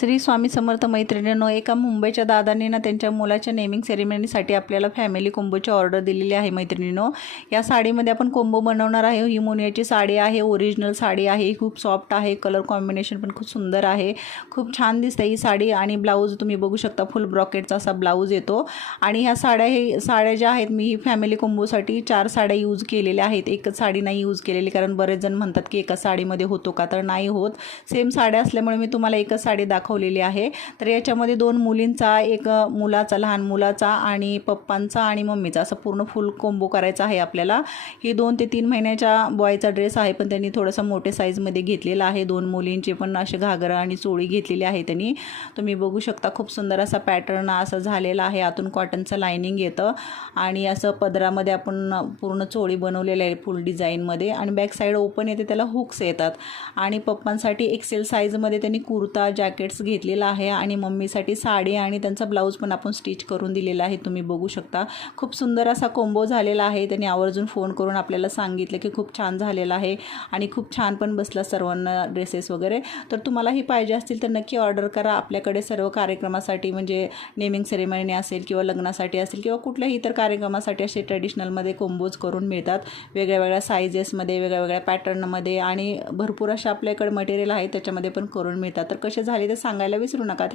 श्री स्वामी समर्थ मैत्रिणींनो, एका मुंबईच्या दादांनी ना त्यांच्या मुलाच्या नेमिंग सेरेमनीसाठी आपल्याला फॅमिली कोंबोची ऑर्डर दिलेली आहे. मैत्रिणींनो, या साडीमध्ये आपण कोंबो बनवणार आहे. ही मुनियाची साडी आहे, ओरिजिनल साडी आहे. खूप सॉफ्ट आहे, कलर कॉम्बिनेशन पण खूप सुंदर आहे, खूप छान दिसते ही साडी. आणि ब्लाऊज तुम्ही बघू शकता, फुल ब्रॉकेटचा असा ब्लाऊज येतो. आणि ह्या साड्या ज्या आहेत, मी ही फॅमिली कोंबोसाठी 4 साड्या यूज केलेल्या आहेत. एकच साडी नाही यूज केलेली, कारण बरेच जण म्हणतात की एका साडीमध्ये होतो का, तर नाही होत. सेम साड्या असल्यामुळे मी तुम्हाला एकच साडी दाखवलेली आहे. तर याच्यामध्ये 2 मुलींचा, एक मुलाचा, लहान मुलाचा आणि पप्पांचा आणि मम्मीचा असं पूर्ण फुल कोंबो करायचा आहे आपल्याला. ही 2 ते 3 महिन्याच्या बॉयचा ड्रेस आहे, पण त्यांनी थोडंसं मोठे साईजमध्ये घेतलेला आहे. 2 मुलींचे पण असे घागरा आणि चोळी घेतलेली आहे त्यांनी. तुम्ही बघू शकता, खूप सुंदर असा पॅटर्न असा झालेला आहे. आतून कॉटनचं लायनिंग येतं आणि असं पदरामध्ये आपण पूर्ण चोळी बनवलेली आहे फुल डिझाईनमध्ये. आणि बॅक साईड ओपन येते, त्याला हुक्स येतात. आणि पप्पांसाठी एक्सेल साईजमध्ये त्यांनी कुर्ता जॅकेट्स घेतलेला आहे. आणि मम्मीसाठी साडी आणि त्यांचा ब्लाऊज पण आपण स्टिच करून दिलेला आहे. तुम्ही बघू शकता, खूप सुंदर असा कोंबो झालेला आहे. त्यांनी आवर्जून फोन करून आपल्याला सांगितलं की खूप छान झालेला आहे आणि खूप छान पण बसला सर्वांना ड्रेसेस वगैरे. तर तुम्हालाही पाहिजे असतील तर नक्की ऑर्डर करा. आपल्याकडे सर्व कार्यक्रमासाठी, म्हणजे नेमिंग सेरेमनी असेल किंवा लग्नासाठी असेल किंवा कुठल्याही इतर कार्यक्रमासाठी असे ट्रेडिशनलमध्ये कोंबोज करून मिळतात. वेगळ्या वेगळ्या साईजेसमध्ये, वेगळ्या वेगळ्या पॅटर्नमध्ये आणि भरपूर अशा आपल्याकडे मटेरियल आहे त्याच्यामध्ये पण करून मिळतात. तर कसे झाले ते सांगायला विसरू नका.